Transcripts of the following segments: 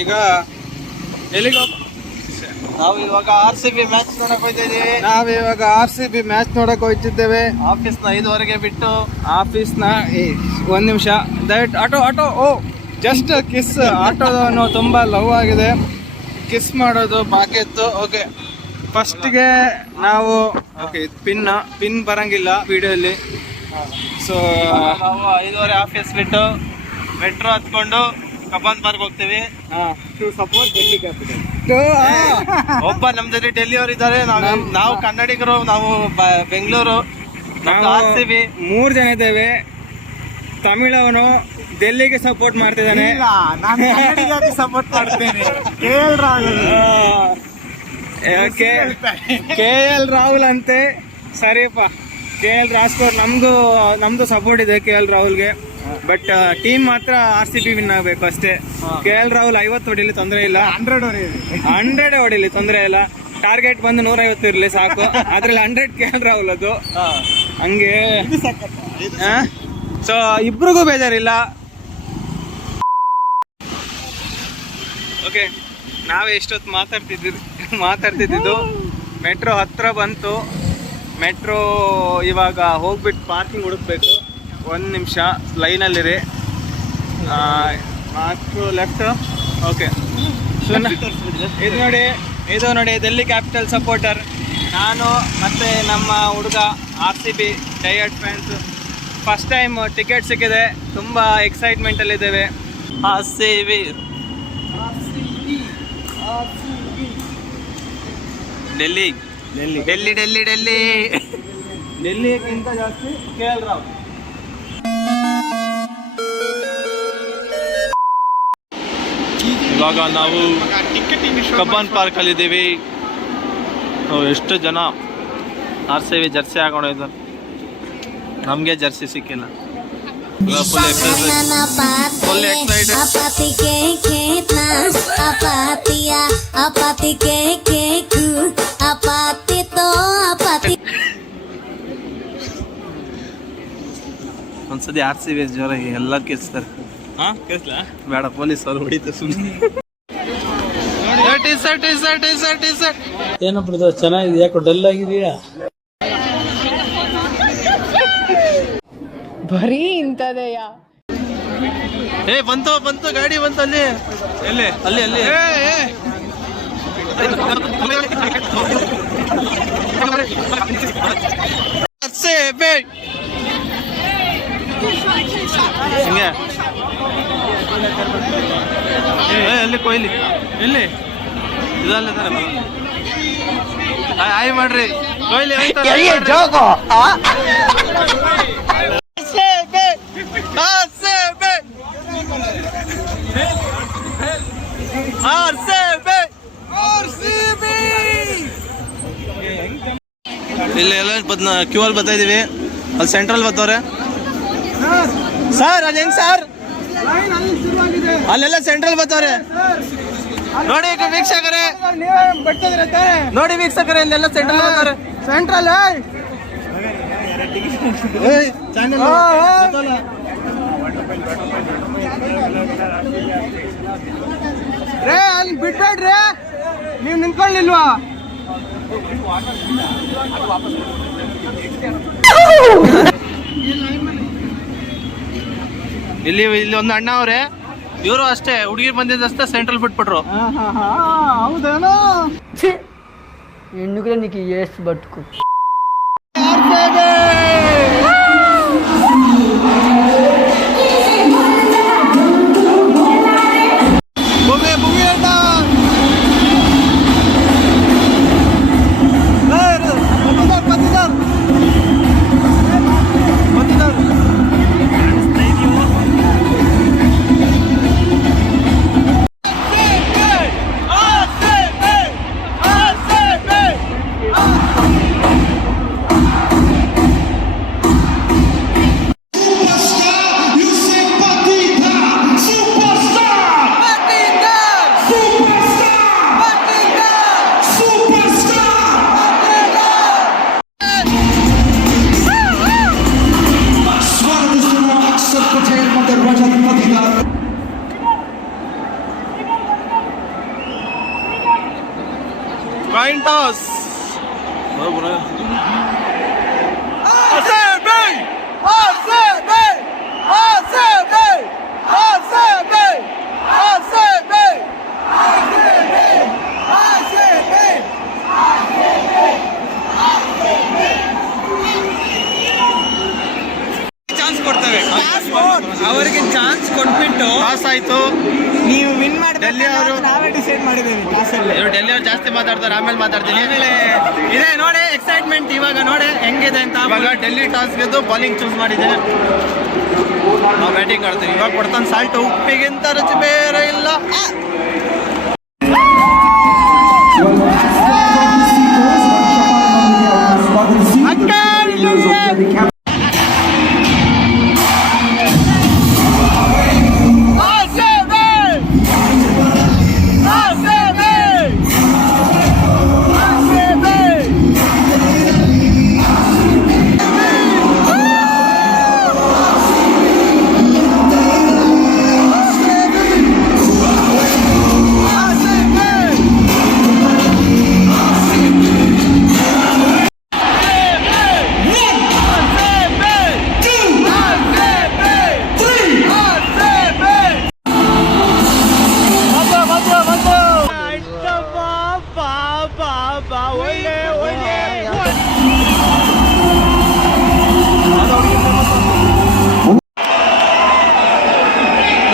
ಈಗ ಎಲ್ಲಿಗೆ ನಾವು ಇವಾಗ RCB ಮ್ಯಾಚ್ ನೋಡಕ್ ಹೋಗ್ತಿದ್ದೀವಿ. ನಾವಿವಾಗ RCB ಮ್ಯಾಚ್ ನೋಡಕ್ ಹೋಗ್ತಿದ್ದೇವೆ. ಆಫೀಸ್ನ 5:15 ಬಿಟ್ಟು ಆಫೀಸ್ನ ಒಂದ್ ನಿಮಿಷ ದಯವಿಟ್ಟು ಆಟೋ ಓ ಜಸ್ಟ್ ಕಿಸ್. ಆಟೋದವನು ತುಂಬ ಲವ್ ಆಗಿದೆ, ಕಿಸ್ ಮಾಡೋದು ಬಾಕಿ ಇತ್ತು. ಓಕೆ, ಫಸ್ಟ್ಗೆ ನಾವು ಓಕೆ ಪಿನ್ ಬರಂಗಿಲ್ಲ ವಿಡಿಯೋಲಿ. ಸೊ ನಾವು 5:15 ಆಫೀಸ್ ಬಿಟ್ಟು ಮೆಟ್ರೋ ಹತ್ಕೊಂಡು ಕಬ್ಬನ್ ಪಾರ್ಕ್ ಹೋಗ್ತೀವಿ. Support Delhi capital. ಒಬ್ಬ ನಮ್ ಜೊತೆ ಡೆಲ್ಲಿ ಅವರು ಇದ್ದಾರೆ, ನಾವು ಕನ್ನಡಿಗರು, ನಾವು ಬೆಂಗಳೂರು, RCB 3 ಜನ ಇದ್ದೇವೆ. ತಮಿಳವನು ಡೆಲ್ಲಿಗೆ ಸಪೋರ್ಟ್ ಮಾಡ್ತಿದ್ದಾನೆ, ಸಪೋರ್ಟ್ ಮಾಡ್ತೇನೆ. KL ರಾಹುಲ್ ಅಂತೆ. ಸರಿಯಪ್ಪ, KL ರಾಜ್ಕೋಟ್ ನಮ್ದು ಸಪೋರ್ಟ್ ಇದೆ KL ರಾಹುಲ್ಗೆ. ಬಟ್ ಟೀಮ್ ಮಾತ್ರ RCB ವಿನ್ ಆಗಬೇಕು ಅಷ್ಟೇ. KL ರಾಹುಲ್ 50 ಹೊಡಿಲಿ ತೊಂದರೆ ಇಲ್ಲ, 100 ಹೊಡಿಲಿ ತೊಂದರೆ ಇಲ್ಲ. ಟಾರ್ಗೆಟ್ ಬಂದು 150 ಇರಲಿ ಸಾಕು. ಅದ್ರಲ್ಲಿ 100 KL ರಾಹುಲ್ ಅದು ಹಂಗೆ. ಸೊ ಇಬ್ರಿಗೂ ಬೇಜಾರಿಲ್ಲ. ಓಕೆ, ನಾವೇ ಎಷ್ಟೊತ್ತು ಮಾತಾಡ್ತಿದ್ದು ಮೆಟ್ರೋ ಹತ್ರ ಬಂತು. ಮೆಟ್ರೋ ಇವಾಗ ಹೋಗ್ಬಿಟ್ಟು ಪಾರ್ಕಿಂಗ್ ಹುಡುಕ್ಬೇಕು. 1 ನಿಮಿಷ ಲೈನಲ್ಲಿರಿ. Mark left. ಓಕೆ, ಸೊ ಇದು ನೋಡಿ ಡೆಲ್ಲಿ ಕ್ಯಾಪಿಟಲ್ ಸಪೋರ್ಟರ್. ನಾನು ಮತ್ತು ನಮ್ಮ ಹುಡುಗ RCB tired fans. First time ticket ಸಿಕ್ಕಿದೆ, ತುಂಬ ಎಕ್ಸೈಟ್ಮೆಂಟಲ್ಲಿದ್ದೇವೆ. RCB ಡೆಲ್ಲಿ ಡೆಲ್ಲಿಗಿಂತ ಜಾಸ್ತಿ KL ರಾಹುಲ್. ಇವಾಗ ನಾವು ಕಬ್ಬನ್ ಪಾರ್ಕ್ ಅಲ್ಲಿ ಇದ್ದೀವಿ. ಎಷ್ಟು ಜನ RCB ಜರ್ಸಿ ಹಾಕೊಂಡಿದ್ದಾರೆ, ನಮಗೆ ಜರ್ಸಿ ಸಿಕ್ಕಿಲ್ಲ. ಫುಲ್ ಒಂದ್ಸತಿ RCB ಜೋರಾಗಿ ಎಲ್ಲರೂ ಕೇಳಿಸ್ತಾರೆ. ಬೇಡ, ಪೊಲೀಸ್ ಅವರು ಹೊಡಿತಾರೆ ಸುಮ್ಮನೆ. ಏನಪ್ಪ ಚೆನ್ನಾಗಿದೆ, ಯಾಕೋ ಡಲ್ ಆಗಿದೆಯಾ? ಬರೀ ಇಂಥದೆಯಾ? ಬಂತು ಗಾಡಿ ಬಂತು. ಅಲ್ಲಿ ಹಿಂಗೆ ಎಲ್ಲಿ ಕೊಯ್ಲಿ ಎಲ್ಲಿ ಇದಲ್ಲ ತಾನೆ. ಆಯ್ ಮಾಡ್ರಿ, ಕೊಯ್ಲಿ ಇಲ್ಲಿ ಎಲ್ಲ ಕ್ಯೂ ಅಲ್ಲಿ ಬರ್ತಾ ಇದೀವಿ. ಅಲ್ಲಿ ಸೆಂಟ್ರಲ್ ಬರ್ತಾವ್ರೆ ಸರ್. ಅದು ಹೆಂಗ್ ಸರ್? ಅಲ್ಲೆಲ್ಲ ಸೆಂಟ್ರಲ್ ಬರ್ತಾವ್ರೆ ನೋಡಿ ವೀಕ್ಷಕರೇ, ನೋಡಿ ವೀಕ್ಷಕರೇ, ಇಲ್ಲೆಲ್ಲ ಸೆಂಟ್ರಲ್ ಬರ್ತಾರೆ. ಸೆಂಟ್ರಲ್ ರೇ, ಅಲ್ಲಿ ಬಿಟ್ಬೇಡ್ರಿ, ನೀವು ನಿಂತ್ಕೊಳ್ಳಿಲ್ವಾ? ಇಲ್ಲಿ ಒಂದು ಅಣ್ಣ ಅವ್ರೆ, ಇವರು ಅಷ್ಟೇ ಹುಡುಗಿರ್ ಬಂದಿದ್ದಷ್ಟೇ ಸೆಂಟ್ರಲ್ ಬಿಟ್ಬಿಟ್ರು. ಹೌದೇನೋ? ఎందుకు నీకు ఏస్ బట్టుకు ಬ್ರೋ. ಚಾನ್ಸ್ ಕೊಡ್ತೇವೆ ಅವರಿಗೆ, ಚಾನ್ಸ್ ಕೊಟ್ಬಿಟ್ಟು ಪಾಸ್ ಆಯ್ತು. ನೀವು ವಿನ್ ಮಾಡಿ ಡೆಲ್ಲಿ ಅವರು ನಾವೇ ಡಿಸೈಡ್ ಮಾಡಿದ್ದೇವೆ ಕ್ಲಾಸಲ್ಲಿ. ಇವ್ರು ಡೆಲ್ಲಿ ಅವ್ರು ಜಾಸ್ತಿ ಮಾತಾಡ್ತಾರೆ, ಆಮೇಲೆ ಮಾತಾಡ್ತೀನಿ. ಆಮೇಲೆ ಇದೆ ನೋಡಿ ಎಕ್ಸೈಟ್ಮೆಂಟ್ ಇವಾಗ ನೋಡಿ ಹೆಂಗಿದೆ ಅಂತ. ಇವಾಗ ಡೆಲ್ಲಿ ಟಾಸ್ ಗೆದ್ದು ಬಾಲಿಂಗ್ ಚೂಸ್ ಮಾಡಿದೆ, ನಾವು ಬ್ಯಾಟಿಂಗ್ ಆಡ್ತೀವಿ. ಇವಾಗ ಕೊಡ್ತಾನೆ ಸಾಲ್ಟ್, ಉಪ್ಪಿಗಿಂತ ರುಚಿ ಬೇರೆ ಇಲ್ಲ.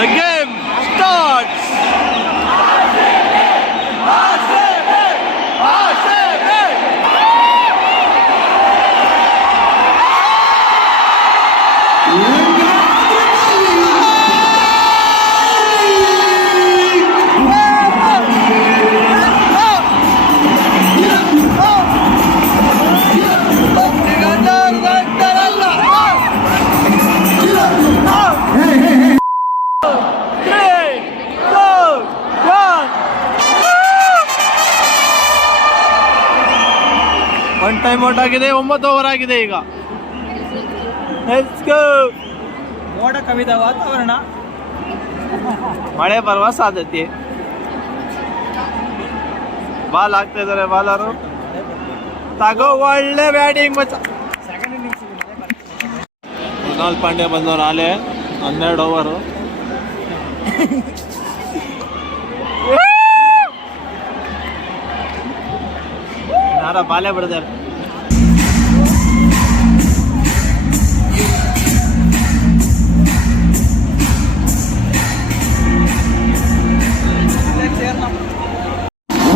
The game starts. One time out ಆಗಿದೆ, 9 ಓವರ್ ಆಗಿದೆ ಈಗ. Let's go. ಮೋಡ ಕವಿದ ವಾತಾವರಣ, ಮಳೆ ಬರುವ ಸಾಧ್ಯತೆ. ಬಾಲ್ ಹಾಕ್ತಾ ಇದ್ದಾರೆ ಬಾಲರು. ತಗೋ, ಒಳ್ಳೆ ಬ್ಯಾಟಿಂಗ್ ಮಚ್ಚ. ಕೃಣಾಲ್ ಪಾಂಡ್ಯ ಬಂದವರು ಆಲೆ 12 ಓವರು. ಯಾರ ಬಾಲೆ ಬಿಡದಾರೆ.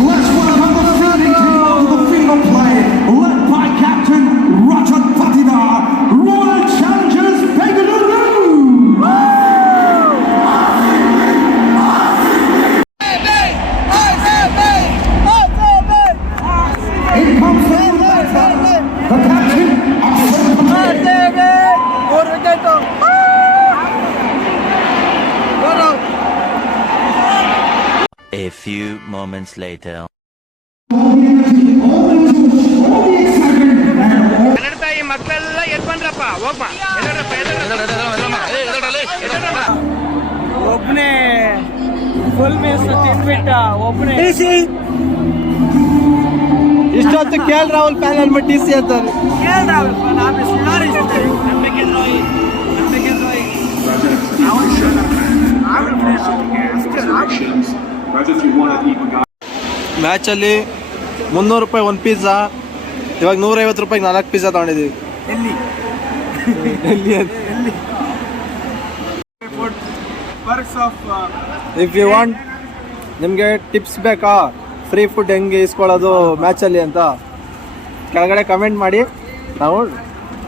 Let's welcome the fielding team of the field of play, led by Captain Rajat Patidar, Royal Challengers Bengaluru. In comes the new batter, the captain A few moments later. Kannada ತಾಯಿ ಮಕ್ಕಳೆಲ್ಲ ಎದ್ ಬಂದ್ರಪ್ಪ, ಹೋಗ್ಮ ಒಬ್ನೇ full ಮೀಸ್ ತಿನ್ಬಿಟ್ಟ ಒಬ್ನೇ. ಇಷ್ಟೊತ್ತು KL Rahul panel में TC ಅಂತಾರೆ. Match ಅಲ್ಲಿ 300 ರೂಪಾಯಿ ಒಂದು ಪಿಜ್ಜಾ, ಇವಾಗ 150 ರೂಪಾಯಿಗೆ 4 ಪಿಜ್ಜಾ ತಗೊಂಡಿದ್ದೀವಿ. ಇಫ್ ಯು ವಾಂಟ್, ನಿಮಗೆ ಟಿಪ್ಸ್ ಬೇಕಾ ಫ್ರೀ ಫುಡ್ ಹೆಂಗೆ ಇಸ್ಕೊಳ್ಳೋದು ಮ್ಯಾಚಲ್ಲಿ ಅಂತ ಕೆಳಗಡೆ ಕಮೆಂಟ್ ಮಾಡಿ, ನಾವು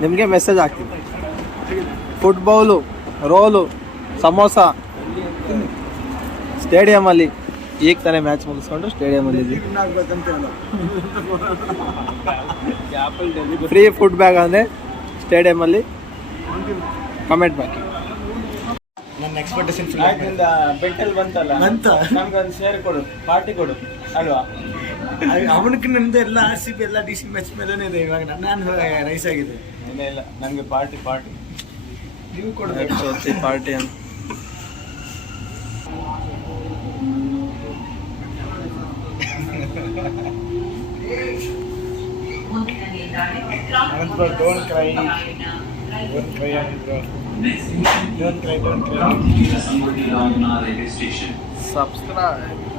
ನಿಮಗೆ ಮೆಸೇಜ್ ಹಾಕ್ತೀವಿ. ಫುಡ್ ಬೌಲು, ರೋಲು, ಸಮೋಸ ಸ್ಟೇಡಿಯಮಲ್ಲಿ. ಈಗ ತಾನೇ ಮ್ಯಾಚ್ ಮುಗಿಸ್ಕೊಂಡು ಸ್ಟೇಡಿಯಮಲ್ಲಿ ಫ್ರೀ ಫುಡ್ ಬ್ಯಾಗ್ ಅಂದರೆ ಸ್ಟೇಡಿಯಮಲ್ಲಿ ಕಮೆಂಟ್ ಬಾಕಿ. ನನ್ನ ಎಕ್ಸ್ಪೆಕ್ಟೇಷನ್ ಬೆಟ್ಟಲ್ಲಿ ಬಂತಲ್ಲ ಅಂತ ನಮ್ಗೊಂದು ಶೇರ್ ಕೊಡು, ಪಾರ್ಟಿ ಕೊಡು ಅಲ್ವಾ. ಅವನಕ್ಕೆ ನಂದು ಎಲ್ಲ RCB ಎಲ್ಲ DC ಮ್ಯಾಚ್ ಮೇಲೇ ಇದೆ. ಇವಾಗ ನಾನು ರೈಸ್ ಆಗಿದೆ. ಇಲ್ಲ ನನಗೆ ಪಾರ್ಟಿ ನೀವು ಕೊಡಬೇಕು ಪಾರ್ಟಿ ಅಂತ. One Don't cry. Don't cry, bro. Don't cry, don't cry. Subscribe